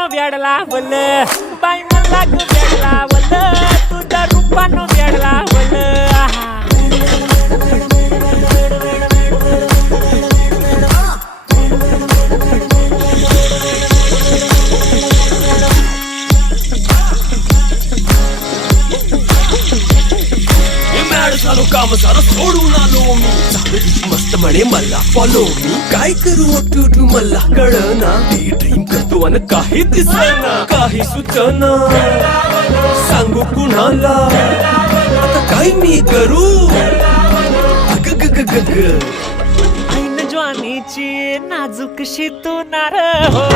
रूपानं वेडला वल बाई मला ग वेडला वल तुझ्या रूपानं वेडला वल झालो काम सारं सोडून आलो मी तुझी मस्त म्हणे मला फॉलो मी काय करू टू मला कळना ती ड्रीम करतो आणि काही दिसना काही सुचना सांगू कुणाला आता काय मी करू अग ग ग ग ग ऐन ज्वानीची नाजूकशी तू नार हो